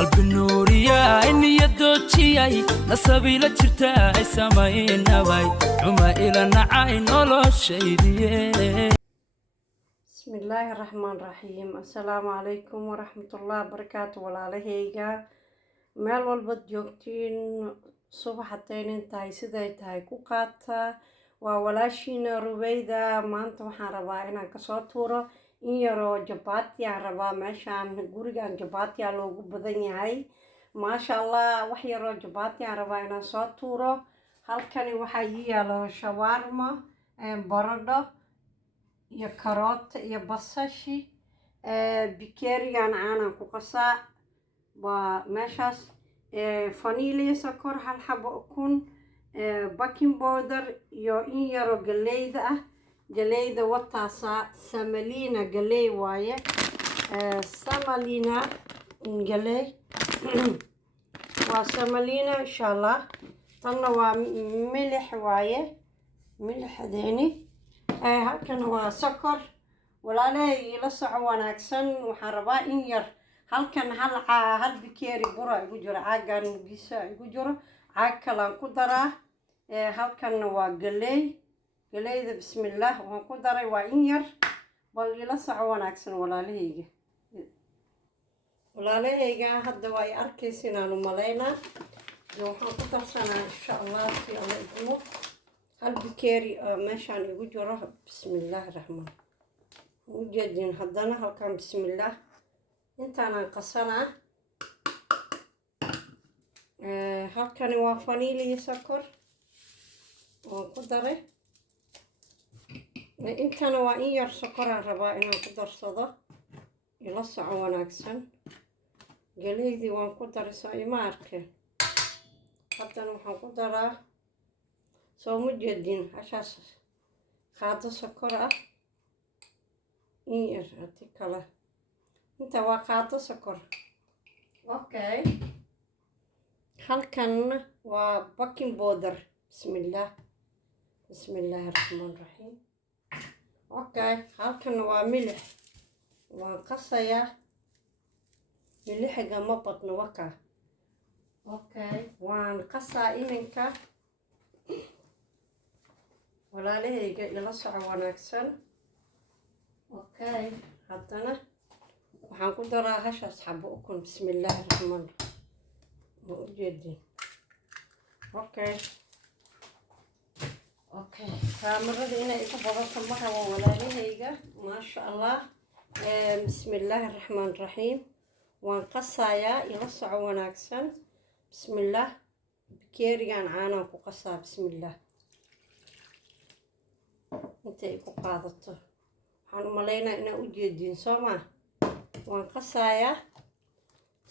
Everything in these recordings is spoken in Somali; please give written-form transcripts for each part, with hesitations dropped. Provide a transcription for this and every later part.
qalbi nuuriya niyadoochiyay nasabila jirta ay samaynabay uma ila nacay noloshaydiye بسم الله الرحمن الرحيم السلام عليكم ورحمة الله وبركاته walaalahayga meel walba joogtiin subaxateen intaay siday tahay ku qaata waa walaashiina Rubayda maanta waxaan rabaa inaan kasoo tuuro in yaroo jabaati aan rabaa meeshaan gurigaan jabaati loogu badan yahay maasha Allah wax yaroo jabaati aan rabaa inaan soo tuuro halkani waxaa yaalo shawarma baradho iyo karoot iyo basashi bikeerigan aanan ku qasaa waa meeshaas vanilla sokor hal xabo ukun baking powder iyo in yaro galeyda ah galeyda wataasa samalina galey waaye samalina galey waa samalina inshallah tanna waa milix waaye milixdeeni halkan waa sokor walaalay ila soco wanaagsan waxaan rabaa in yar halkan hal bikeeri bura igu jiro caagan bisa igu jiro caag kale aan ku daraa halkan waa galeyda bismillah waan ku daray waa in yar bal ila soco wanaagsan walaalahayga hadda waa ay arkaysiin aan u maleynaa waxaan ku darsanaa insha Allah si alla idmo hal bikeeri meeshaan igu jiro bismillah rahmaan ujeedin haddana halkan bismillah intaan qasanaa halkan waa vanilla sokor oo ku daray intaan waa in yar sokor aan rabaa inaan ku darsado ila soco wanaagsan galeydii waan ku daray soo ima arkeen haddana waxaan ku daraa soo mujeedin ashaas qaado sokor ah in yar hati kale inta waa qaado sokor okay halkan waa baking powder bismillah rahmaan okay halkan waa milix waan qasayaa milixiga ma badno waka okay waan qasaa iminka walaalahayga ila soco wanaagsan okay haddana waxaan ku daraa hashaas xabo ukun bismillah rahmaan ujeedin okay kaamirada inay igu badato ma rabo walaalahayga maasha Allah bismillah rahmaan rahiim waan qasayaa ila soco wanaagsan bismillah bikeerigan caanaan ku qasaa bismillah intay ku qaadato waxaan u maleynaa inaa u jeedin sooma waan qasayaa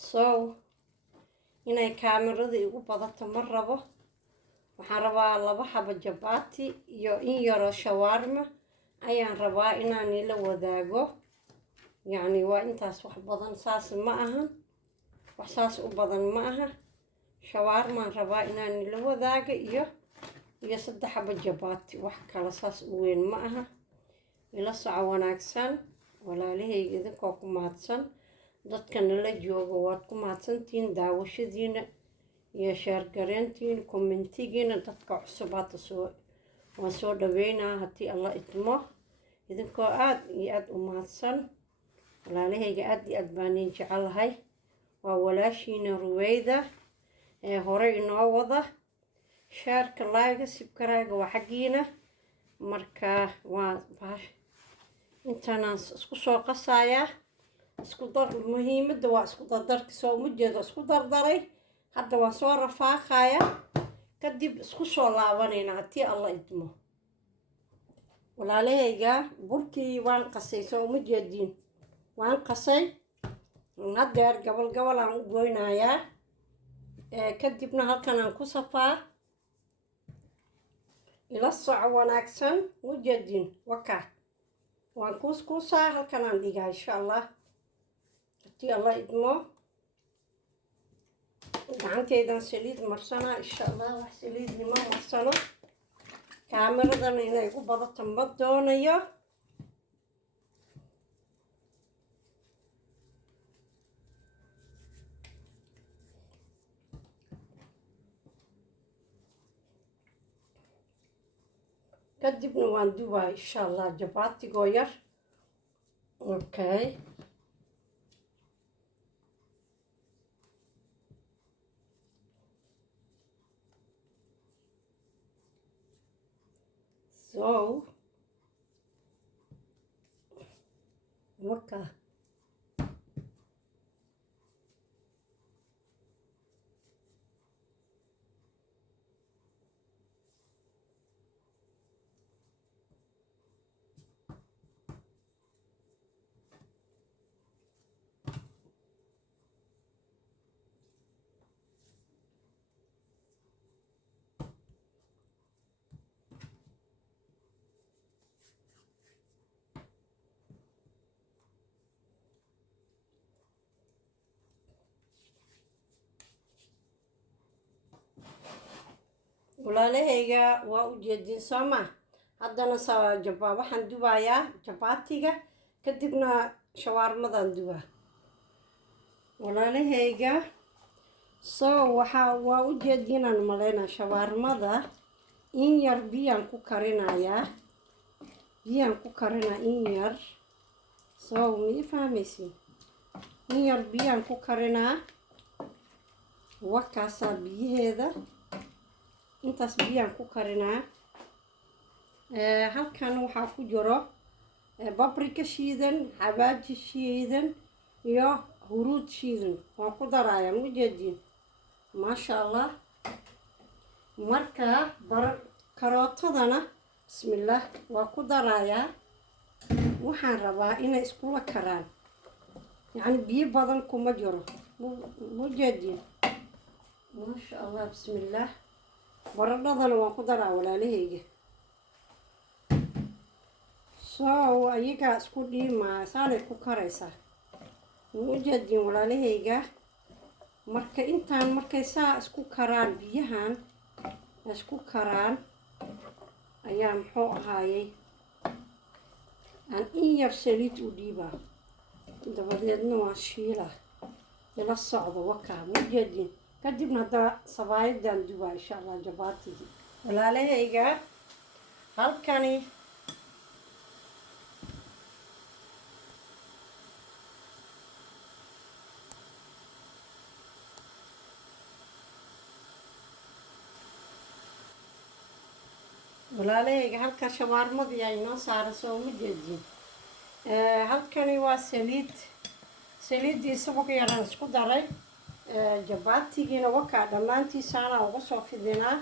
soo inay kaamirada igu badato ma rabo waxaan rabaa 2 xabo jabaati iyo in yaro shawarma ayaan rabaa inaan ila wadaago yani waa intaas wax badan saas ma aha wax saas u badan ma aha shawarma rabaa inaan ila wadaago iyo 3 xabo jabaati wax kala saas u weyn ma aha ila soco wanaagsan walaalahayga idinkoo ku mahadsan dadka nala jooga waad ku mahadsantiin daawashadiina iyo share gareyntiin commentigiina dadka cusub hadda waan soo dhaweynaa haddii Allah idmo idinkoo aad iyo aad u mahadsan walaalahayga aad iyo aad baan jecelahay waa walaashiina Rubayda hore inoo wada shaarka like subscribe waa xaqiina marka waa intaan isku soo qasayaa isku dar muhiimada waa isku dardarka soo mujeedo isku dardaray hadda waan soo rafaaqaya kadib isku soo laabanayna haddii Allah idmo walaalahayga burkii waan qasay soo mujeedin waan qasay haddeer gabal aan u goynayaa kadibna halkan aan ku safaa ila soco wanaagsan mujeedin waka waan kuuskuusaa halkan aan dhigaa insha Allah haddii Allah idmo gacantaydan saliid marsanaa insha Allah wax saliid nima marsano kaamiradan inay igu badato ma doonayo kadibna waan dubaa insha allah jabaatigoo yar. Okay, so waka walaalahayga waa u jeedin soo ma haddana waxaan dubayaa jabaatiga kadibna shawaarmadan dubaa walaalahayga. So waa u jeedinaan malaynaa shawaarmada in yar biyaan ku karinayaa in yar. So ma fahmaysin in yar biyaan ku karinaa wakaasaa biyaheeda intaas biyaan ku karinaa. Halkan waxaa ku jiro babrika shiidan, xawaaji shiidan iyo huruud shiidan waan ku darayaa mujeedin maasha allah. marka karootadana bismillah waa ku darayaa. waxaan rabaa inay iskula karaan yacni biyo badan kuma jiro mujeedin maasha allah bismillah. baradhadana waan ku daraa walaalahayga. So ayagaa isku dhiimaa saanay ku karaysaa mujeedin walaalahayga. marka intaan markay saa isku karaan biyahan isku karaan ayaa muxuu ahaayey aan in yar saliid u dhiibaa dabadeedna waa shiilaa ila socdo wakaa mujeedin. kadibna hadda sabaayadan dubaa insha allah jabaatigii walaalahayga. halkani walaalahayga halka shawaarmadii ay noo saara soo ma jeedin. halkani waa saliiddii subag yaraan isku daray. jabaatigiina wakaa dhammaantiisaana ugu soo fidinaa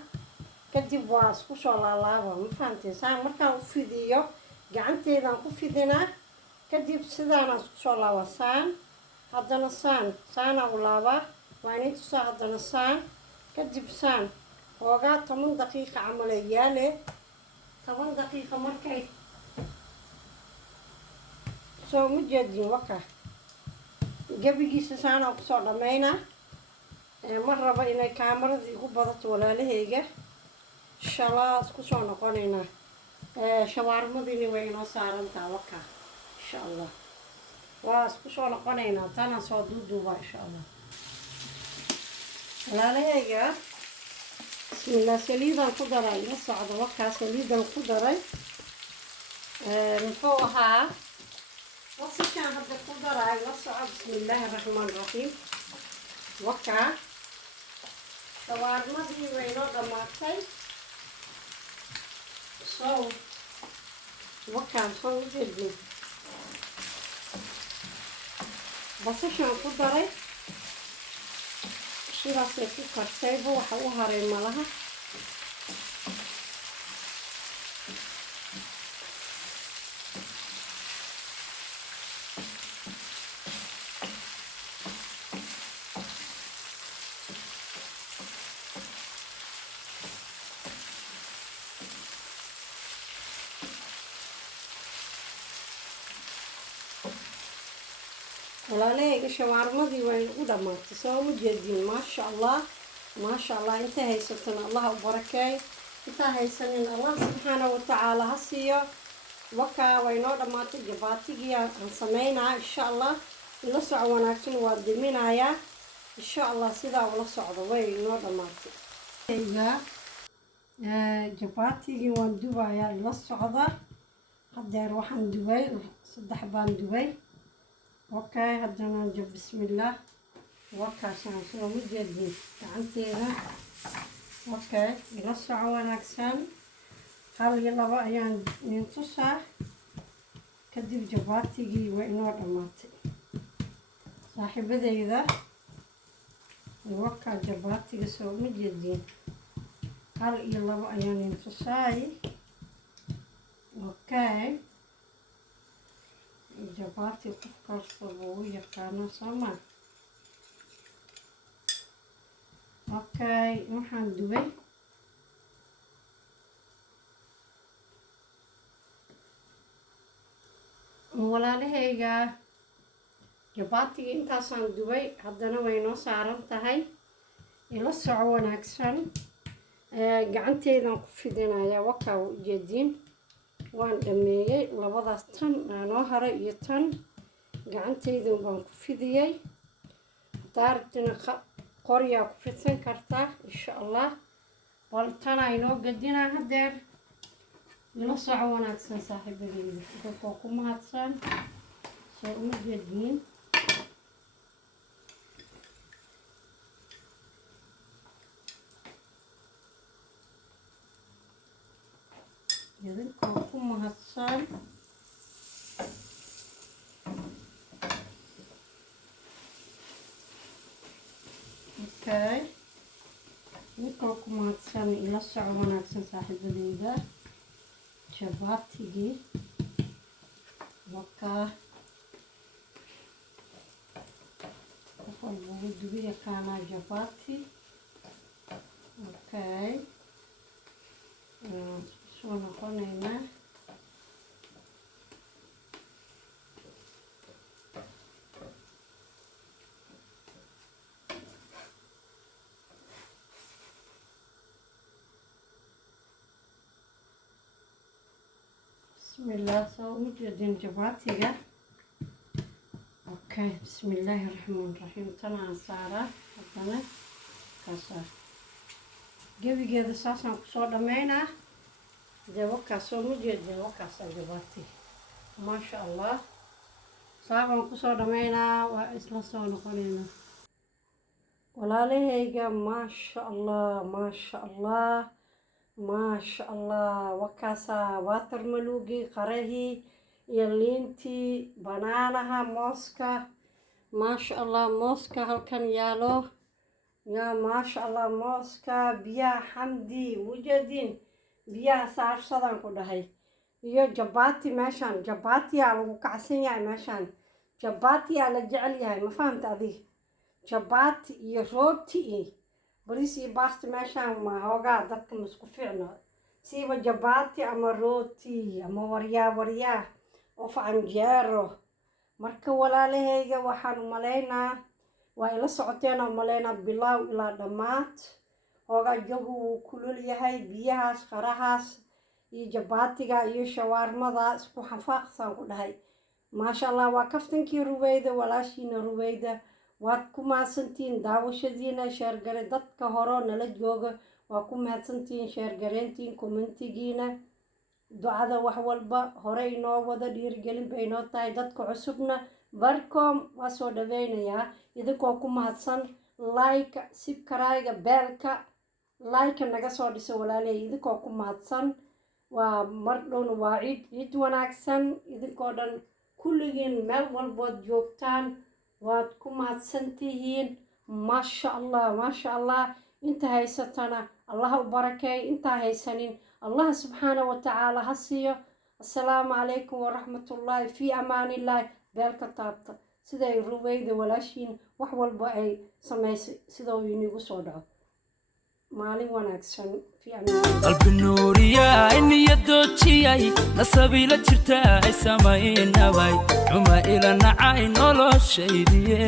kadib waa isku soo laalaaba ma fahamtay. saan markaan u fidiyo gacanteedaan ku fidinaa kadib sidaanaan isku soo laaba saan haddana saanaa u laabaa waa inay tusaa haddana saan kadib saan hoogaa 10 daqiiqa camal ay yaale 10 daqiiqa markay soo mujeedin wakaa gabigiisa saanaa kusoo dhammaynaa. ma raba inay kaamarada igu badato walaalahayga insha allah isku soo noqonaynaa. shawaarmadini way inoo saarantaa wakaa insha allah waa isku soo noqonaynaa. tanaan soo duuduubaa insha allah walaalahayga. bismillah saliidaan ku daray la socdo wakaa saliidaan ku daray. muxuu ahaa wasishaan hadda ku daray la soco bismillaahi raxmaan raxiim. wakaa shawaarmadii way noo dhammaatay. so wakaan soo ujeedin basashaan ku daray sidaasay ku kartayba waxa u haray malaha. walaalahayga shawaarmadii way u dhammaatay soo ma jeedin maasha allah inta haysatana allah u barakeey inta haysanin allah subxaanahu watacaala ha siiyo. wakaa way noo dhammaatay jabaatigii aan sameynaa insha allah ila soco wanaagsan waa diminayaa insha allah sidaa ula socdo way noo dhammaatay. jabaatigii waan dubayaa ila socda hadeer waxaan dubay 3 baan dubay okay haddana bismillah wakaasaan soo mujeedin gacanteeda okay ila soco wanaagsan hal iyo laba ayaan tusaa kadib jabaatigii waa inoo dhamaatay saaxiibadeyda wakaa jabaatiga soo mujeedin hal iyo laba ayaan tusaay okay jabaati qof kasta wuu yaqaano sama okay waxaan dubay walaalahayga jabaatiga intaasaan dubay haddana way noo saaran tahay ila soco wanaagsan gacanteedaan ku fidinayaa wakaa u jeedin waan dhameeyay labadaas tan noo haray iyo tan gacanteydan baan ku fidiyay daartina qoryaa ku fidsan kartaa insha allah bal tan aynoo gadinaa hadeer ila soco wanaagsan saaxiibadeyda dadkoo ku mahadsan soo uma jeedin idinkoo ku mahadsan okay idinkoo ku mahadsan ila soco wanaagsan saaxiibadeyda jabaatigii wakaa qof walba ugu dubi yaqaanaa jabaati okay soo noqonaynaa bismillah soo ujeedin jabaatiga okay bismillahi raxmaan raxiim tanaan saaraa haddana kaasaa gebigeeda saasaan kusoo dhammaynaa dee wakaas soo mujeedin wakaasaa jabaati maasha allah saabaan kusoo dhammaynaa waa isla soo noqonaynaa walaalahayga maasha allah maasha allah maasha allah wakaasaa watermelugii qarahii iyo liintii banaanaha mooska maasha allah mooska halkan yaalo yaa maasha allah mooska biyaha xamdi wujeedin biyaha saarsadaan ku dhahay iyo jabaati meeshaan jabaatiyaa lagu kacsan yahay meeshaan jabaatiyaa la jecel yahay ma fahamta adiga jabaati iyo rooti bariis iyo baasta meeshaan ma hoogaa dadka masku fiicno siiba jabaati ama rooti ama waryaa of canjeero marka walaalahayga waxaan umalaynaa waa ila socoteen umalaynaa bilaaw ilaa dhammaad hoogaa jagu wuu kulul yahay biyahaas qarahaas iyo jabaatiga iyo shawaarmada isku xafaaqsaan ku dhahay maasha allah waa kaftankii Ruweyda walaashiina Ruweyda waad ku mahadsantihiin daawashadiina sheergare dadka hore nala jooga waa ku mahadsantihiin sheergareyntiin commentigiina ducada wax walba hore inoo wada dhiirigelin bay inoo tahay dadka cusubna barkom waa soo dhaweynayaa idinkoo ku mahadsan like subscribe beelka like naga soo dhiso walaalay idinkoo ku mahadsan waa mar dhowna waa ciid wanaagsan idinkoo dhan kulligiin meel walbood joogtaan waad ku mahadsantihiin maasha allah inta haysatana allah u barakeey inta haysanin allah subxaanahu wa tacaala ha siiyo assalaamu calaykum waraxmatullaahi fii amaanillaah beelka taabta siday Ruweyda walaashiin wax walba ay samaysay sida uu inigu soo dhaco maalin wanaagsan fii amaanillaah qalbi nuuriyaa niyadoojiay nasabiila jirta ay samaynabay uma ila nacay noloshaydiye